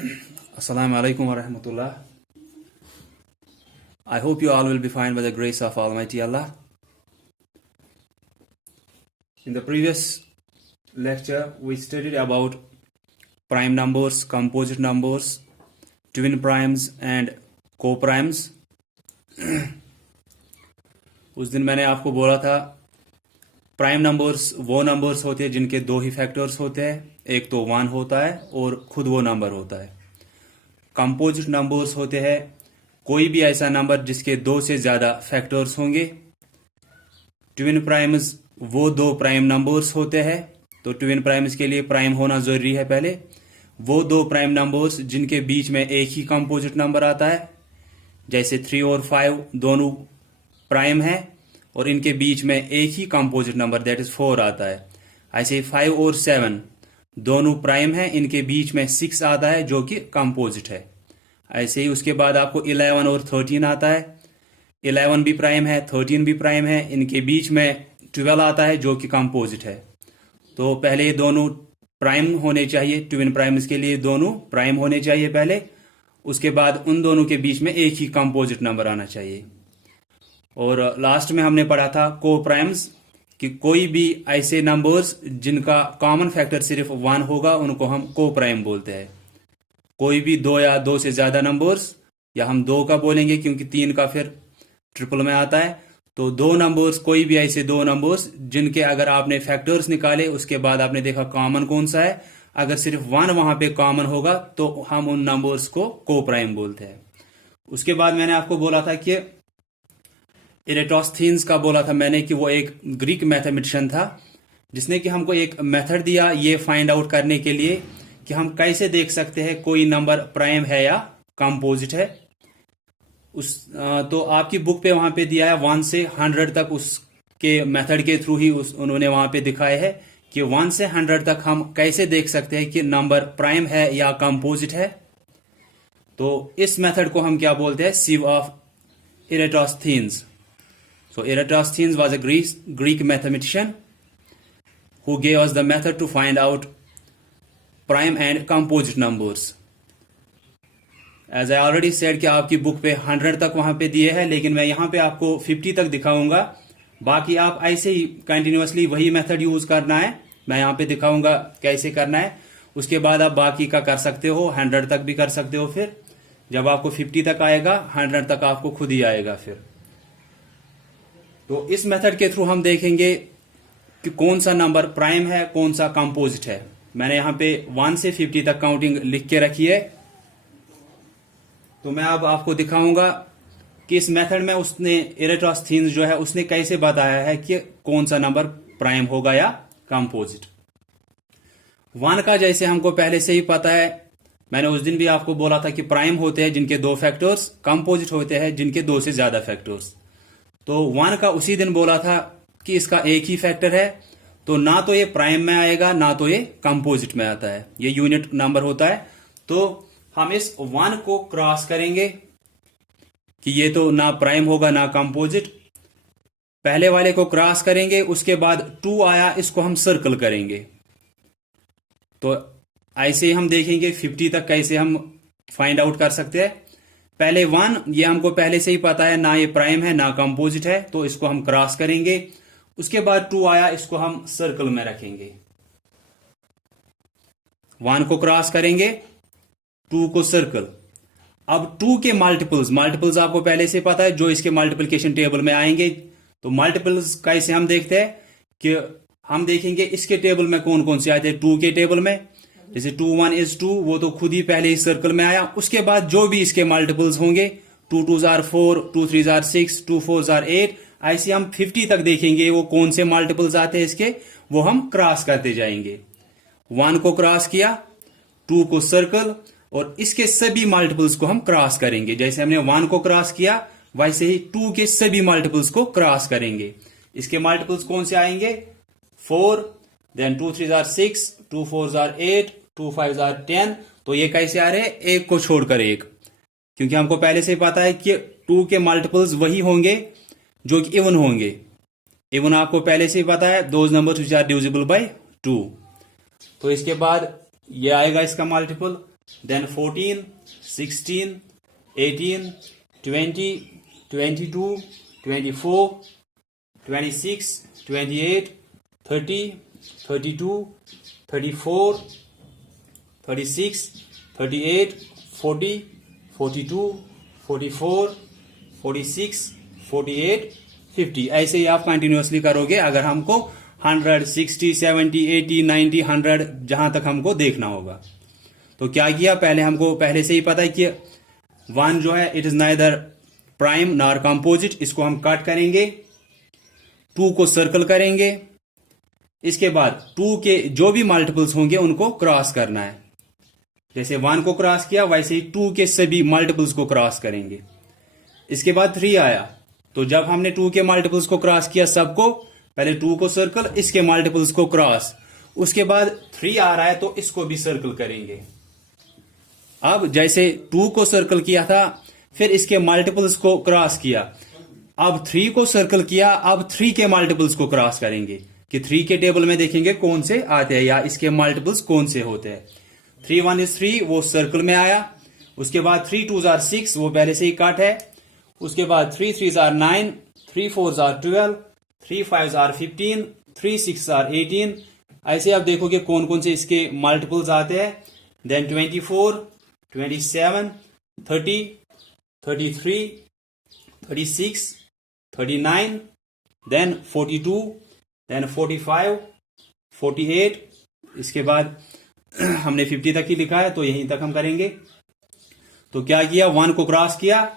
Assalamu alaikum wa rahmatullah. I hope you all will be fine by the grace of Almighty Allah. In the previous lecture, we studied about prime numbers, composite numbers, twin primes and co-primes. उस दिन मैंने आपको बोला था prime numbers वो numbers होते हैं जिनके दो ही फैक्टर्स होते हैं, एक तो 1 होता है और खुद वो नंबर होता है। कंपोजिट नंबर्स होते हैं कोई भी ऐसा नंबर जिसके दो से ज़्यादा फैक्टर्स होंगे। ट्विन प्राइम्स वो दो प्राइम नंबर्स होते हैं, तो ट्विन प्राइम्स के लिए प्राइम होना ज़रूरी है। पहले वो दो प्राइम नंबर्स जिनके बीच में एक ही कंपोजिट नंबर आता है, जैसे 3 और 5 दोनों प्राइम है और इनके बीच में एक ही कंपोजिट नंबर दैट इज 4 आता है। ऐसे 5 और 7 दोनों प्राइम है, इनके बीच में 6 आता है जो कि कंपोजिट है। ऐसे ही उसके बाद आपको 11 और 13 आता है। 11 भी प्राइम है, 13 भी प्राइम है, इनके बीच में 12 आता है जो कि कंपोजिट है। तो पहले ये दोनों प्राइम होने चाहिए, ट्विन प्राइम्स के लिए दोनों प्राइम होने चाहिए पहले, उसके बाद उन दोनों के बीच में एक ही कंपोजिट नंबर आना चाहिए। और लास्ट में हमने पढ़ा था को प्राइम्स कि कोई भी ऐसे नंबर्स जिनका कॉमन फैक्टर सिर्फ 1 होगा उनको हम को प्राइम बोलते हैं। कोई भी 2 या 2 से ज्यादा नंबर्स, या हम 2 का बोलेंगे क्योंकि 3 का फिर ट्रिपल में आता है, तो 2 नंबर्स, कोई भी ऐसे 2 नंबर्स जिनके अगर आपने फैक्टर्स निकाले उसके बाद आपने देखा कॉमन कौन सा है, अगर सिर्फ 1 वहां पे कॉमन होगा तो हम उन नंबर्स को प्राइम बोलते हैं। उसके बाद मैंने आपको बोला था कि इरेटोस्थीन्स का बोला था मैंने कि वो एक ग्रीक मैथमेटिशियन था जिसने कि हमको एक मेथड दिया ये फाइंड आउट करने के लिए कि हम कैसे देख सकते हैं कोई नंबर प्राइम है या कंपोजिट है। तो आपकी बुक पे वहां पे दिया है 1 से 100 तक, उसके मेथड के थ्रू ही उन्होंने वहां पे दिखाया है कि 1 से 100 तक हम कैसे देख सकते हैं कि नंबर प्राइम है या कंपोजिट है। तो इस मेथड को हम क्या बोलते हैं, सिव of इरेटोस्थीन्स। So Eratosthenes was a Greek mathematician who gave us the method to find out prime and composite numbers. As I already said कि आपकी बुक पे 100 तक वहां पे दिए हैं, लेकिन मैं यहाँ पे आपको 50 तक दिखाऊंगा। बाकी आप ऐसे ही कंटिन्यूअसली वही मेथड यूज करना है, मैं यहाँ पे दिखाऊंगा कैसे करना है। उसके बाद आप बाकी का कर सकते हो, 100 तक भी कर सकते हो। फिर जब आपको 50 तक आएगा, 100 तक आपको खुद ही आएगा। फिर तो इस मेथड के थ्रू हम देखेंगे कि कौन सा नंबर प्राइम है, कौन सा कंपोजिट है। मैंने यहां पे 1 से 50 तक काउंटिंग लिख के रखी है, तो मैं अब आपको दिखाऊंगा कि इस मेथड में उसने इरेटोस्थीन्स जो है उसने कैसे बताया है कि कौन सा नंबर प्राइम होगा या कंपोजिट। 1 का जैसे हमको पहले से ही पता है, मैंने उस दिन भी आपको बोला था कि प्राइम होते हैं जिनके 2 फैक्टर्स, कंपोजिट होते हैं जिनके 2 से ज्यादा फैक्टर्स। तो 1 का उसी दिन बोला था कि इसका एक ही फैक्टर है, तो ना तो ये प्राइम में आएगा ना तो ये कंपोजिट में आता है, ये यूनिट नंबर होता है। तो हम इस 1 को क्रॉस करेंगे कि ये तो ना प्राइम होगा ना कंपोजिट, पहले वाले को क्रॉस करेंगे। उसके बाद 2 आया, इसको हम सर्कल करेंगे। तो ऐसे ही हम देखेंगे 50 तक कैसे हम फाइंड आउट कर सकते हैं। पहले 1, ये हमको पहले से ही पता है ना ये प्राइम है ना कंपोजिट है, तो इसको हम क्रॉस करेंगे। उसके बाद 2 आया, इसको हम सर्कल में रखेंगे। 1 को क्रॉस करेंगे, 2 को सर्कल। अब 2 के मल्टीपल्स आपको पहले से पता है जो इसके मल्टीप्लिकेशन टेबल में आएंगे। तो मल्टीपल्स कैसे हम देखते हैं कि हम देखेंगे इसके टेबल में कौन कौन से आए थे। 2 के टेबल में जैसे 2 1 is 2, वो तो खुद ही पहले ही सर्कल में आया। उसके बाद जो भी इसके मल्टीपल्स होंगे, 2 2s are 4, 2 3s are 6, 2 4s are 8, ऐसे हम 50 तक देखेंगे वो कौन से मल्टीपल्स आते हैं इसके, वो हम क्रॉस करते जाएंगे। 1 को क्रॉस किया, 2 को सर्कल, और इसके सभी मल्टीपल्स को हम क्रॉस करेंगे। जैसे हमने 1 को क्रॉस किया वैसे ही 2 के सभी मल्टीपल्स को क्रॉस करेंगे। इसके मल्टीपल्स कौन से आएंगे, 4, then 2 3s are 6, 2 4s are 8, 2 5s are 10। तो ये कैसे आ रहे हैं, एक को छोड़कर एक, क्योंकि हमको पहले से ही पता है कि 2 के मल्टीपल्स वही होंगे जो कि इवन होंगे। इवन आपको पहले से ही पता है, those numbers which are divisible by 2। तो इसके बाद ये आएगा इसका मल्टीपल then 14, 16, 18, 20, 22, 24, 26, 28, 30, 32, 34, 36, 38, 40, 42, 44, 46, 48, 50। ऐसे ही आप कंटिन्यूअसली करोगे अगर हमको 100, 60, 70, 80, 90, 100 जहां तक हमको देखना होगा। तो क्या किया, हमको पहले से ही पता है कि 1 जो है it is neither prime nor composite, इसको हम कट करेंगे। 2 को सर्कल करेंगे। इसके बाद 2 के जो भी मल्टीपल्स होंगे उनको क्रॉस करना है। जैसे 1 को क्रॉस किया वैसे ही 2 के सभी मल्टीपल्स को क्रॉस करेंगे। इसके बाद 3 आया, तो जब हमने 2 के मल्टीपल्स को क्रॉस किया सबको, पहले 2 को सर्कल, इसके मल्टीपल्स को क्रॉस। उसके बाद 3 आ रहा है तो इसको भी सर्कल करेंगे। अब जैसे 2 को सर्कल किया था, फिर इसके मल्टीपल्स को क्रॉस किया, अब 3 को सर्कल किया, अब 3 के मल्टीपल्स को क्रॉस करेंगे कि 3 के टेबल में देखेंगे कौन से आते हैं या इसके मल्टीपल्स कौन से होते हैं। 3 1 is 3, वो सर्कल में आया। उसके बाद 3 2s are 6, वो पहले से ही कट है। उसके बाद 3 3s are 9, 3 4s are 12, 3 5s are 15, 3 6s are 18। ऐसे आप देखोगे कौन कौन से इसके मल्टीपल्स आते हैं। Then 24, 27, 30, 33, 36, 39, then 42, then 45, 48। इसके बाद हमने 50 तक ही लिखा है तो यहीं तक हम करेंगे। तो क्या किया, 1 को क्रॉस किया,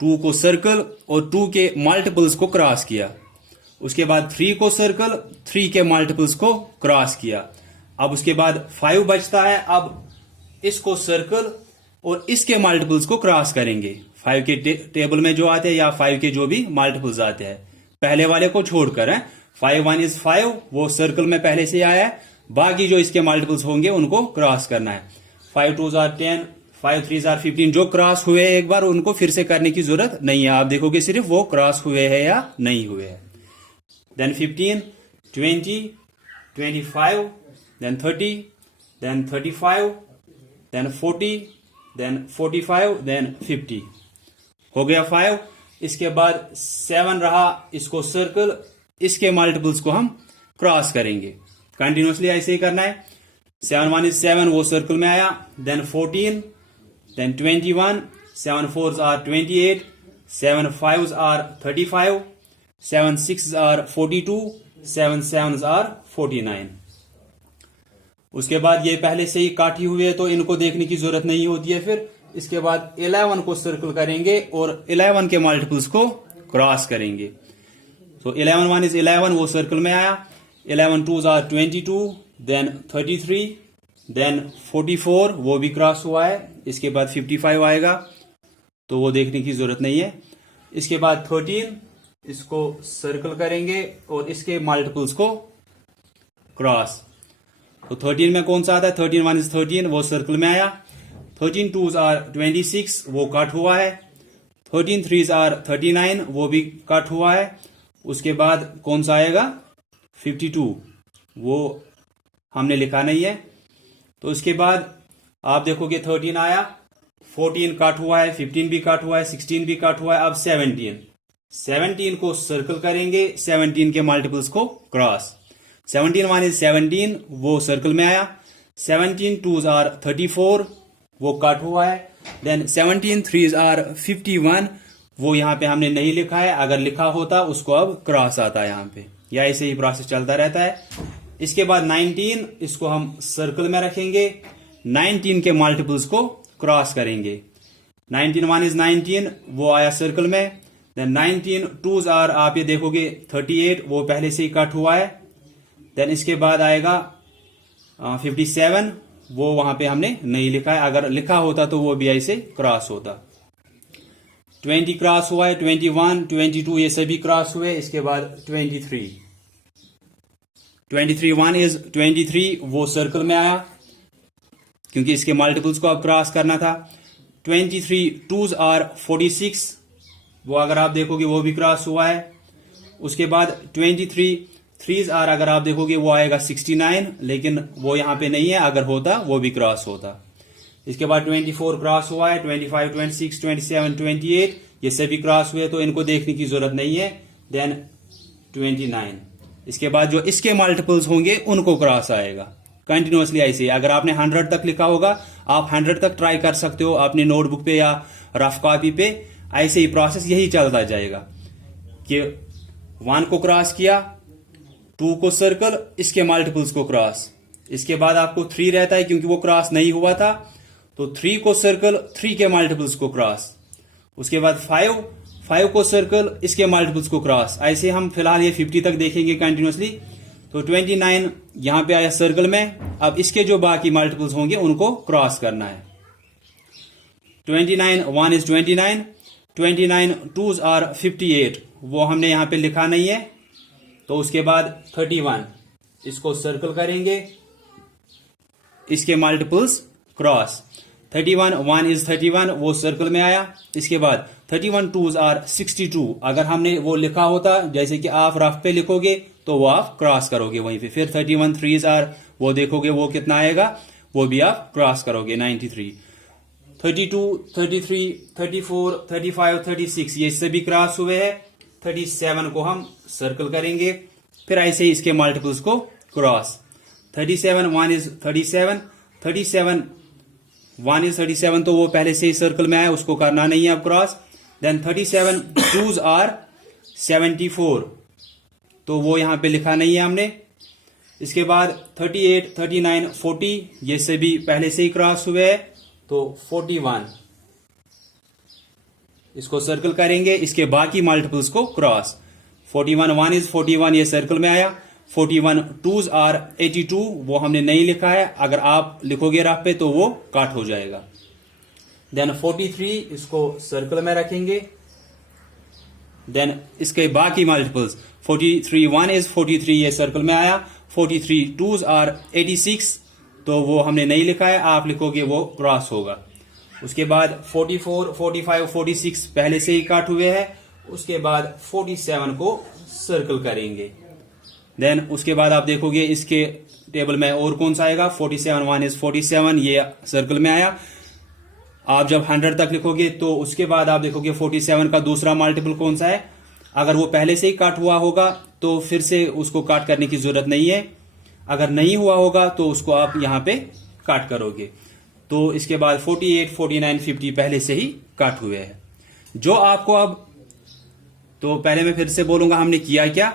2 को सर्कल और 2 के मल्टीपल्स को क्रॉस किया। उसके बाद 3 को सर्कल, 3 के मल्टीपल्स को क्रॉस किया। अब उसके बाद 5 बचता है, अब इसको सर्कल और इसके मल्टीपल्स को क्रॉस करेंगे। 5 के टेबल में जो आते हैं या 5 के जो भी मल्टीपल्स आते हैं, पहले वाले को छोड़कर है। 5 1 is 5, वो सर्कल में पहले से आया है। बाकी जो इसके मल्टीपल्स होंगे उनको क्रॉस करना है। 5 2s are 10, 5 3s are 15। जो क्रॉस हुए हैं एक बार, उनको फिर से करने की जरूरत नहीं है। आप देखोगे सिर्फ वो क्रॉस हुए हैं या नहीं हुए हैं। Then 15, 20, 25, then 30, then 35, then 40, then 45, then 50। हो गया 5। इसके बाद 7 रहा, इसको सर्कल, इसके मल्टीपल्स को हम क्रॉस करेंगे। कंटिन्यूअसली ऐसे ही करना है। 7 1 is 7, वो सर्कल में आया। Then 14, then 21, 7 4s are 28, 7 5s are 35, 7 6s are 42, 7 7s are 49। उसके बाद ये पहले से ही काटी हुई है तो इनको देखने की जरूरत नहीं होती है। फिर इसके बाद 11 को सर्कल करेंगे और 11 के मल्टीपल्स को क्रॉस करेंगे। तो 11 1 is 11, वो सर्कल में आया। 11 2s are 22, देन 33, देन 44, वो भी क्रॉस हुआ है। इसके बाद 55 आएगा तो वो देखने की जरूरत नहीं है। इसके बाद 13, इसको सर्कल करेंगे और इसके मल्टीपल्स को क्रॉस। तो 13 में कौन सा आता है, 13 1 is 13, वो सर्कल में आया। 13 2s are 26, वो कट हुआ है। 13 3s are 39, वो भी कट हुआ है। उसके बाद कौन सा आएगा, 52, वो हमने लिखा नहीं है। तो इसके बाद आप देखोगे 13 आया, 14 कट हुआ है, 15 भी कट हुआ है, 16 भी कट हुआ है। अब 17 को सर्कल करेंगे, 17 के मल्टीपल्स को क्रॉस। 17 1 is 17, वो सर्कल में आया। 17 2s are 34, वो कट हुआ है। देन 17 3s are 51, वो यहाँ पे हमने नहीं लिखा है, अगर लिखा होता उसको अब क्रॉस आता है यहाँ पे। या ऐसे ही प्रोसेस चलता रहता है। इसके बाद 19, इसको हम सर्कल में रखेंगे, 19 के मल्टीपल्स को क्रॉस करेंगे। 19 1 is 19, वो आया सर्कल में। देन 19 2s are, आप ये देखोगे 38, वो पहले से ही कट हुआ है। देन इसके बाद आएगा 57, वो वहां पे हमने नहीं लिखा है, अगर लिखा होता तो वो भी ऐसे क्रॉस होता। 20 क्रॉस हुआ है, 21 22 ये सभी क्रॉस हुए। इसके बाद 23 1 is 23, वो सर्कल में आया क्योंकि इसके मल्टीपल्स को अब क्रॉस करना था। 23 2s are 46, वो अगर आप देखोगे वो भी क्रॉस हुआ है। उसके बाद 23 3s are, अगर आप देखोगे वो आएगा 69, लेकिन वो यहाँ पे नहीं है, अगर होता वो भी क्रॉस होता। इसके बाद 24 क्रॉस हुआ है, 25, 26, 27, 28 ये सभी क्रॉस हुए तो इनको देखने की जरूरत नहीं है। देन 29, इसके बाद जो इसके मल्टीपल्स होंगे उनको क्रॉस आएगा कंटिन्यूअसली ऐसे। अगर आपने 100 तक लिखा होगा आप 100 तक ट्राई कर सकते हो अपनी नोटबुक पे या रफ कॉपी पे, ऐसे ही प्रोसेस यही चलता जाएगा कि 1 को क्रॉस किया, 2 को सर्कल, इसके मल्टीपल्स को क्रॉस, इसके बाद आपको 3 रहता है क्योंकि वो क्रॉस नहीं हुआ था तो 3 को सर्कल, 3 के मल्टीपल्स को क्रॉस, उसके बाद 5 को सर्कल, इसके मल्टीपल्स को क्रॉस। ऐसे हम फिलहाल ये 50 तक देखेंगे कंटिन्यूअसली। तो 29 यहां पे आया सर्कल में, अब इसके जो बाकी मल्टीपल्स होंगे उनको क्रॉस करना है। 29 1 इज 29, 29 2s आर 58, वो हमने यहां पे लिखा नहीं है। तो उसके बाद 31 इसको सर्कल करेंगे, इसके मल्टीपल्स क्रॉस। 31 1 इज 31, वो सर्कल में आया। इसके बाद 31 2s आर 62, अगर हमने वो लिखा होता जैसे कि आप रफ पे लिखोगे तो वो आप क्रॉस करोगे वहीं पे। फिर 31 3s आर, वो देखोगे वो कितना आएगा, वो भी आप क्रॉस करोगे 93। 32 33 34 35 36 ये सभी क्रॉस हुए हैं। 37 को हम सर्कल करेंगे, फिर ऐसे ही इसके मल्टीपल्स को क्रॉस। 37 1 इज 37, 37 1 इज 37 तो वो पहले से ही सर्कल में आया, उसको करना नहीं है अब क्रॉस। देन 37 2s आर 74, तो वो यहां पे लिखा नहीं है हमने। इसके बाद 38 39 40 ये सभी पहले से ही क्रॉस हुए हैं, तो 41 इसको सर्कल करेंगे, इसके बाकी मल्टीपल्स को क्रॉस। 41 1 इज 41 ये सर्कल में आया। 41 2s आर 82, वो हमने नहीं लिखा है, अगर आप लिखोगे रफ पे तो वो काट हो जाएगा। देन 43 इसको सर्कल में रखेंगे, देन इसके बाकी मल्टीपल्स 43 1 इज 43 ये सर्कल में आया। 43 2s आर 86, तो वो हमने नहीं लिखा है, आप लिखोगे वो क्रॉस होगा। उसके बाद 44 45 46 पहले से ही काट हुए हैं। उसके बाद 47 को सर्कल करेंगे। देन उसके बाद आप देखोगे इसके टेबल में और कौन सा आएगा। 47 1 इज 47 ये सर्कल में आया। आप जब 100 तक लिखोगे तो उसके बाद आप देखोगे 47 का दूसरा मल्टीपल कौन सा है। अगर वो पहले से ही काट हुआ होगा तो फिर से उसको काट करने की जरूरत नहीं है, अगर नहीं हुआ होगा तो उसको आप यहां पे काट करोगे। तो इसके बाद 48 49 50 पहले से ही काट हुए हैं। जो आपको अब, तो पहले मैं फिर से बोलूंगा हमने किया क्या,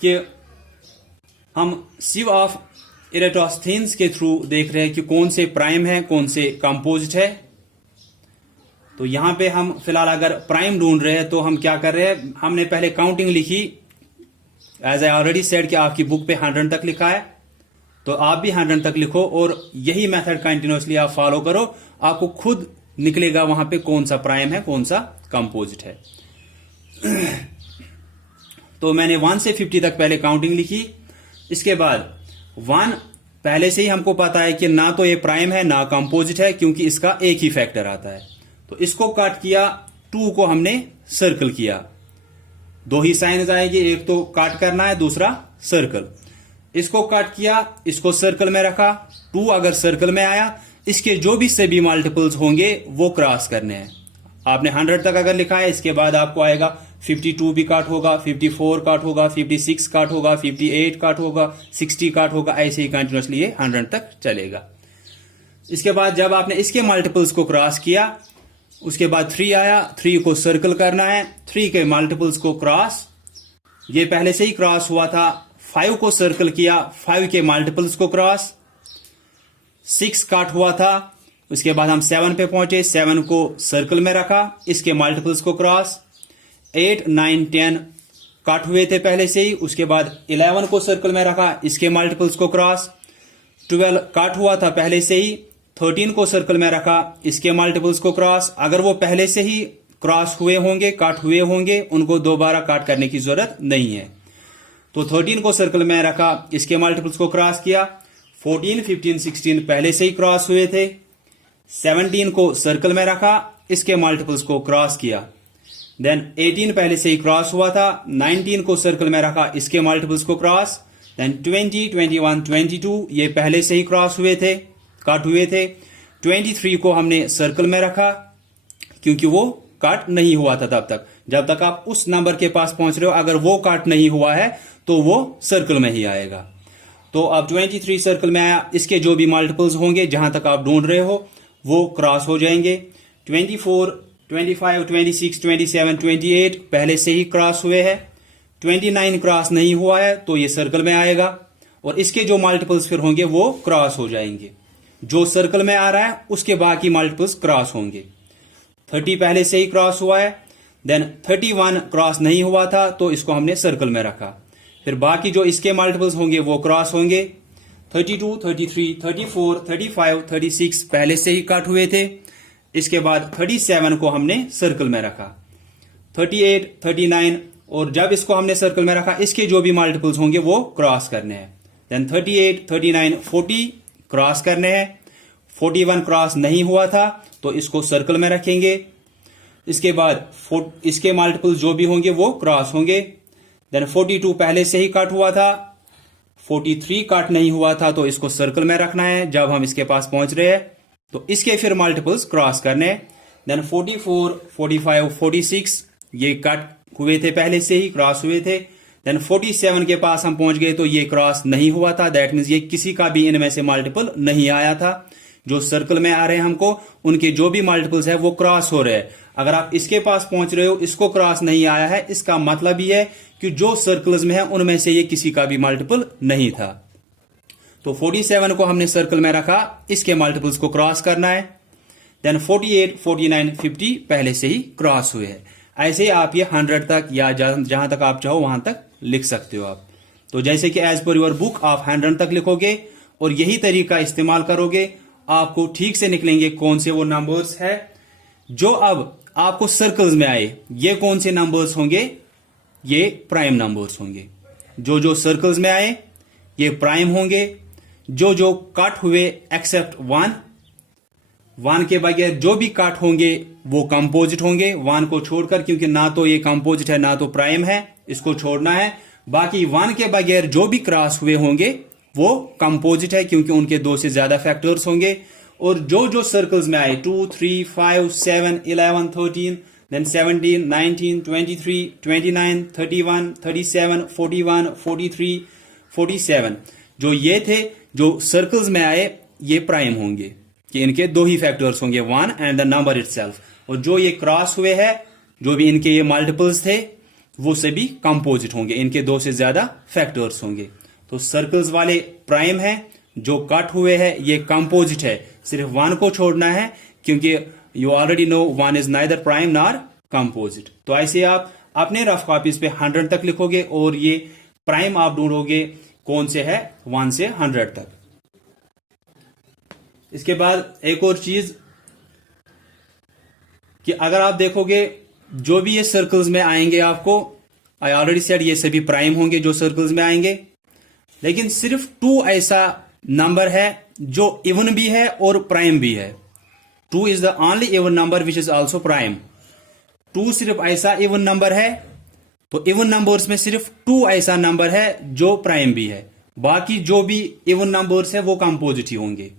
कि हम सिव ऑफ इरेटोस्थेन्स के थ्रू देख रहे हैं कि कौन से प्राइम है कौन से कंपोजिट है। तो यहां पे हम फिलहाल अगर प्राइम ढूंढ रहे हैं तो हम क्या कर रहे हैं, हमने पहले काउंटिंग लिखी। एज आई ऑलरेडी सेड कि आपकी बुक पे 100 तक लिखा है, तो आप भी 100 तक लिखो और यही मेथड कंटिन्यूअसली आप फॉलो करो, आपको खुद निकलेगा वहां पे कौन सा प्राइम है कौन सा कंपोजिट है। तो मैंने 1 से 50 तक पहले काउंटिंग लिखी। इसके बाद 1 पहले से ही हमको पता है कि ना तो ये प्राइम है ना कंपोजिट है, क्योंकि इसका एक ही फैक्टर आता है। तो इसको काट किया, 2 को हमने सर्कल किया। दो ही साइंस आएगी, एक तो काट करना है दूसरा सर्कल। इसको काट किया, इसको सर्कल में रखा। 2 अगर सर्कल में आया, इसके जो भी सभी मल्टीपल्स होंगे वो क्रॉस करने हैं। आपने 100 तक अगर लिखा है, इसके बाद आपको आएगा 52 भी काट होगा, 54 काट होगा, 56 काट होगा, 58 काट होगा, 60 काट होगा, ऐसे ही कंटिन्यूअसली ये 100 तक चलेगा। इसके बाद जब आपने इसके मल्टीपल्स को क्रॉस किया, उसके बाद 3 आया, 3 को सर्कल करना है, 3 के मल्टीपल्स को क्रॉस, ये पहले से ही क्रॉस हुआ था। 5 को सर्कल किया, 5 के मल्टीपल्स को क्रॉस, 6 काट हुआ था। उसके बाद हम 7 पे पहुंचे, 7 को सर्कल में रखा, इसके मल्टीपल्स को क्रॉस। 8 9 10 काट हुए थे पहले से ही। उसके बाद 11 को सर्कल में रखा, इसके मल्टीपल्स को क्रॉस। 12 काट हुआ था पहले से ही, 13 को सर्कल में रखा, इसके मल्टीपल्स को क्रॉस। अगर वो पहले से ही क्रॉस हुए होंगे, काट हुए होंगे, उनको दोबारा काट करने की जरूरत नहीं है। तो 13 को सर्कल में रखा, इसके मल्टीपल्स को क्रॉस किया। 14 15 16 पहले से ही क्रॉस हुए थे। 17 को सर्कल में रखा, इसके मल्टीपल्स को क्रॉस किया। देन 18 पहले से ही क्रॉस हुआ था, 19 को सर्कल में रखा, इसके मल्टीपल्स को क्रॉस। देन 20 21 22 ये पहले से ही क्रॉस हुए थे, काट हुए थे। 23 को हमने सर्कल में रखा क्योंकि वो कट नहीं हुआ था तब तक। जब तक आप उस नंबर के पास पहुंच रहे हो, अगर वो कट नहीं हुआ है तो वो सर्कल में ही आएगा। तो अब 23 सर्कल में आया, इसके जो भी मल्टीपल्स होंगे जहां तक आप ढूंढ रहे हो वो क्रॉस हो जाएंगे। 24, 25, 26, 27, 28 पहले से ही क्रॉस हुए हैं। 29 क्रॉस नहीं हुआ है तो ये सर्कल में आएगा, और इसके जो मल्टीपल्स फिर होंगे वो क्रॉस हो जाएंगे। जो सर्कल में आ रहा है उसके बाकी मल्टीपल्स क्रॉस होंगे। 30 पहले से ही क्रॉस हुआ है, देन 31 क्रॉस नहीं हुआ था तो इसको हमने सर्कल में रखा। फिर बाकी जो इसके मल्टीपल्स होंगे वो क्रॉस होंगे। 32, 33, 34, 35, 36 पहले से ही कट हुए थे। इसके बाद 37 को हमने सर्कल में रखा। 38, 39, और जब इसको हमने सर्कल में रखा इसके जो भी मल्टीपल्स होंगे वो क्रॉस करने हैं। देन 38, 39, 40 क्रॉस करने हैं। 41 क्रॉस नहीं हुआ था तो इसको सर्कल में रखेंगे। इसके बाद इसके मल्टीपल्स जो भी होंगे वो क्रॉस होंगे। देन 42 पहले से ही कट हुआ था। 43 कट नहीं हुआ था तो इसको सर्कल में रखना है। जब हम इसके पास पहुंच रहे हैं तो इसके फिर मल्टीपल्स क्रॉस करने हैं। देन 44, 45, 46 ये कट हुए थे, पहले से ही क्रॉस हुए थे। देन 47 के पास हम पहुंच गए तो ये क्रॉस नहीं हुआ था। दैट मीन्स ये किसी का भी इनमें से मल्टीपल नहीं आया था। जो सर्कल में आ रहे हैं हमको उनके जो भी मल्टीपल्स है वो क्रॉस हो रहे हैं। अगर आप इसके पास पहुंच रहे हो, इसको क्रॉस नहीं आया है, इसका मतलब ये है कि जो सर्कल्स में है उनमें से ये किसी का भी मल्टीपल नहीं था। तो 47 को हमने सर्कल में रखा, इसके मल्टीपल्स को क्रॉस करना है। देन 48, 49, 50 पहले से ही क्रॉस हुए हैं। ऐसे ही आप ये 100 तक या जहां तक आप चाहो वहां तक लिख सकते हो आप। तो जैसे कि एज पर योर बुक आप 100 तक लिखोगे और यही तरीका इस्तेमाल करोगे, आपको ठीक से निकलेंगे कौन से वो नंबर्स है जो अब आपको सर्कल्स में आए। ये कौन से नंबर्स होंगे? ये प्राइम नंबर्स होंगे। जो जो सर्कल्स में आए ये प्राइम होंगे। जो जो कट हुए एक्सेप्ट 1 के बगैर जो भी कट होंगे वो कंपोजिट होंगे, 1 को छोड़कर, क्योंकि ना तो ये कंपोजिट है ना तो प्राइम है, इसको छोड़ना है। बाकी 1 के बगैर जो भी क्रॉस हुए होंगे वो कंपोजिट है क्योंकि उनके 2 से ज्यादा फैक्टर्स होंगे। और जो जो सर्कल्स में आए 2, 3, 5, 7, 11, 13, देन 17, 19, 23, 29, 31, 37, 41, 43, 47 जो ये थे, जो सर्कल्स में आए ये प्राइम होंगे कि इनके 2 ही फैक्टर्स होंगे, 1 एंड द नंबर इटसेल्फ। और जो ये क्रॉस हुए हैं, जो भी इनके ये मल्टीपल्स थे, वो सभी कंपोजिट होंगे, इनके 2 से ज्यादा फैक्टर्स होंगे। तो सर्कल्स वाले प्राइम है, जो कट हुए हैं ये कंपोजिट है, सिर्फ 1 को छोड़ना है क्योंकि you already know 1 is neither prime nor composite. तो ऐसे आप अपने रफ कॉपीज पे 100 तक लिखोगे और ये प्राइम आप ढूंढोगे कौन से है 1 से 100 तक। इसके बाद एक और चीज कि अगर आप देखोगे जो भी ये सर्कल्स में आएंगे, आपको आई ऑलरेडी सेड ये सभी प्राइम होंगे जो सर्कल्स में आएंगे, लेकिन सिर्फ 2 ऐसा नंबर है जो इवन भी है और प्राइम भी है। 2 is the only even number which is also prime. 2 सिर्फ ऐसा इवन नंबर है, तो इवन नंबर्स में सिर्फ 2 ऐसा नंबर है जो प्राइम भी है। बाकी जो भी इवन नंबर्स है वो कंपोजिट ही होंगे।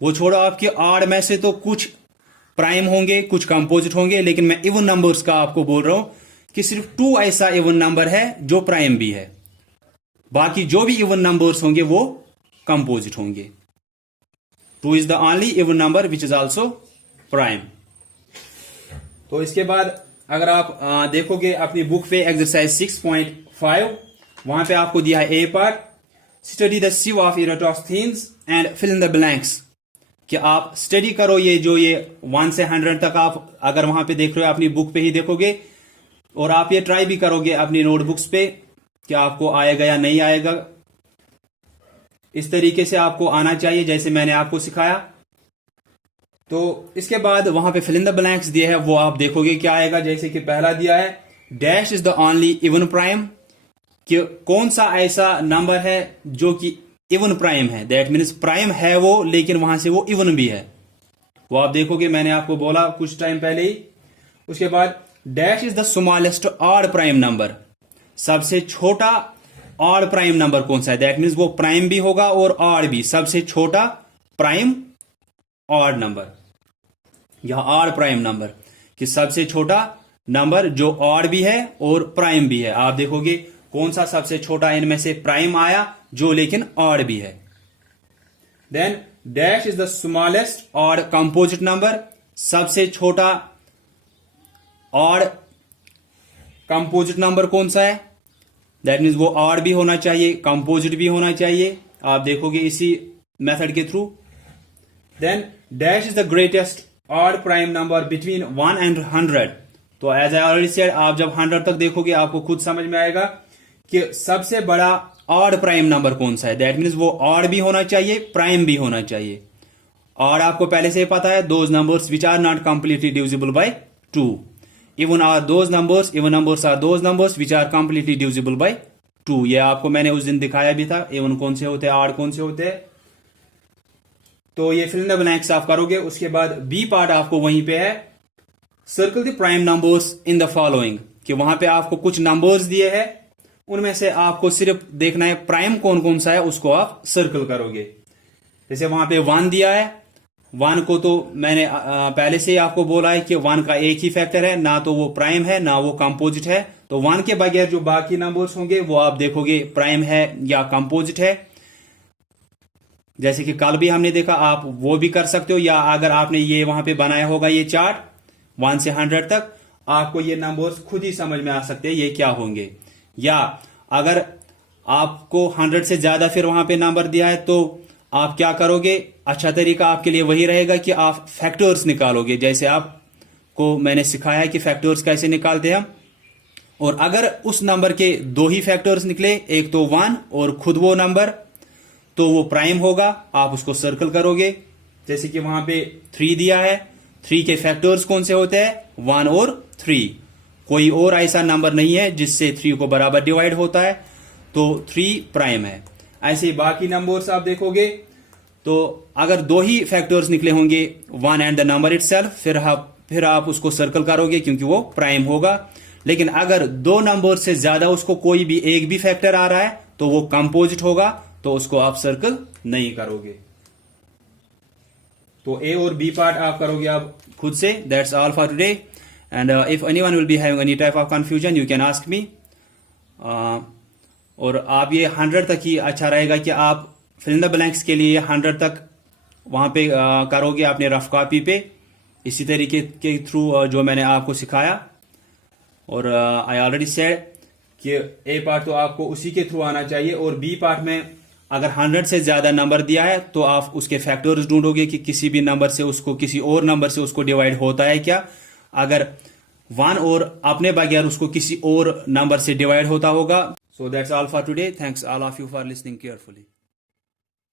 वो छोड़ो, आपके ऑड में से तो कुछ प्राइम होंगे कुछ कंपोजिट होंगे, लेकिन मैं इवन नंबर्स का आपको बोल रहा हूं कि सिर्फ 2 ऐसा इवन नंबर है जो प्राइम भी है। बाकी जो भी इवन नंबर्स होंगे वो कंपोजिट होंगे। 2 is the only even number which is also prime. तो इसके बाद अगर आप देखोगे अपनी बुक पे एक्सरसाइज 6.5, वहां पे आपको दिया है a part, study the sieve of Eratosthenes and fill in the blanks. कि आप स्टडी करो ये जो ये 1 से 100 तक आप अगर वहां पे देख रहे हो अपनी बुक पे ही देखोगे, और आप ये ट्राई भी करोगे अपनी नोटबुक्स पे कि आपको आएगा या नहीं आएगा। इस तरीके से आपको आना चाहिए जैसे मैंने आपको सिखाया। तो इसके बाद वहां पे फिल इन द ब्लैंक्स दिए है, वो आप देखोगे क्या आएगा। जैसे कि पहला दिया है dash is the only even prime, कि कौन सा ऐसा नंबर है जो कि इवन प्राइम है। दैट मीन्स प्राइम है वो, लेकिन वहां से वो इवन भी है। वो आप देखोगे, मैंने आपको बोला कुछ टाइम पहले ही। उसके बाद dash is the smallest odd prime number, सबसे छोटा ऑड प्राइम नंबर कौन सा है। दैट मीन्स वो प्राइम भी होगा और ऑड भी, सबसे छोटा प्राइम ऑड नंबर या ऑड प्राइम नंबर, कि सबसे छोटा नंबर जो ऑड भी है और प्राइम भी है। आप देखोगे कौन सा सबसे छोटा इनमें से प्राइम आया जो लेकिन ऑड भी है। Then dash is the smallest odd composite number, सबसे छोटा ऑड कंपोजिट नंबर कौन सा है? दैट मीन्स वो ऑड भी होना चाहिए, कंपोजिट भी होना चाहिए। आप देखोगे इसी मेथड के through. Then dash is the greatest odd prime number between 1 and 100। तो एज आई ऑलरेडी सेड, आप जब 100 तक देखोगे आपको खुद समझ में आएगा कि सबसे बड़ा ऑड प्राइम नंबर कौन सा है। दैट मीन्स वो ऑड भी होना चाहिए, प्राइम भी होना चाहिए। ऑड आपको पहले से पता है, those numbers which are not completely divisible by 2। Even are those numbers, even numbers are those numbers which are completely divisible by 2। ये आपको मैंने उस दिन दिखाया भी था, इवन कौन से होते हैं, ऑड कौन से होते हैं। तो ये फिल इन द ब्लैंक्स आप करोगे। उसके बाद बी पार्ट आपको वहीं पे है, circle the prime numbers in the following, कि वहां पे आपको कुछ नंबर्स दिए हैं, उनमें से आपको सिर्फ देखना है प्राइम कौन कौन सा है, उसको आप सर्कल करोगे। जैसे वहां पे 1 दिया है, 1 को तो मैंने पहले से ही आपको बोला है कि 1 का एक ही फैक्टर है, ना तो वो प्राइम है ना वो कंपोजिट है। तो 1 के बगैर जो बाकी नंबर्स होंगे वो आप देखोगे प्राइम है या कंपोजिट है। जैसे कि कल भी हमने देखा, आप वो भी कर सकते हो, या अगर आपने ये वहां पे बनाया होगा ये चार्ट 1 से 100 तक, आपको ये नंबर्स खुद ही समझ में आ सकते हैं ये क्या होंगे। या अगर आपको 100 से ज्यादा फिर वहां पे नंबर दिया है तो आप क्या करोगे, अच्छा तरीका आपके लिए वही रहेगा कि आप फैक्टर्स निकालोगे, जैसे आपको मैंने सिखाया कि फैक्टर्स कैसे निकालते हैं हम। और अगर उस नंबर के 2 ही फैक्टर्स निकले, एक तो 1 और खुद वो नंबर, तो वो प्राइम होगा, आप उसको सर्कल करोगे। जैसे कि वहां पे 3 दिया है, 3 के फैक्टर्स कौन से होते हैं, 1 और 3। कोई और ऐसा नंबर नहीं है जिससे 3 को बराबर डिवाइड होता है, तो 3 प्राइम है। ऐसे ही बाकी नंबर्स आप देखोगे, तो अगर 2 ही फैक्टर्स निकले होंगे, 1 एंड द नंबर इटसेल्फ, फिर आप उसको सर्कल करोगे क्योंकि वो प्राइम होगा। लेकिन अगर 2 नंबर से ज्यादा उसको कोई भी एक भी फैक्टर आ रहा है तो वो कंपोजिट होगा, तो उसको आप सर्कल नहीं करोगे। तो ए और बी पार्ट आप करोगे आप खुद से। That's all for today, and if anyone will be having any type of confusion you can ask me. और आप ये 100 तक ही अच्छा रहेगा कि आप फिल इन द ब्लैंक्स के लिए 100 तक वहां पे करोगे अपने रफ कॉपी पे, इसी तरीके के थ्रू जो मैंने आपको सिखाया। और आई ऑलरेडी सेड कि ए पार्ट तो आपको उसी के थ्रू आना चाहिए, और बी पार्ट में अगर 100 से ज्यादा नंबर दिया है तो आप उसके फैक्टर्स ढूंढोगे कि किसी भी नंबर से उसको किसी और नंबर से उसको डिवाइड होता है क्या। अगर 1 और अपने बगैर उसको किसी और नंबर से डिवाइड होता होगा। So that's all for today, thanks all of you for listening carefully.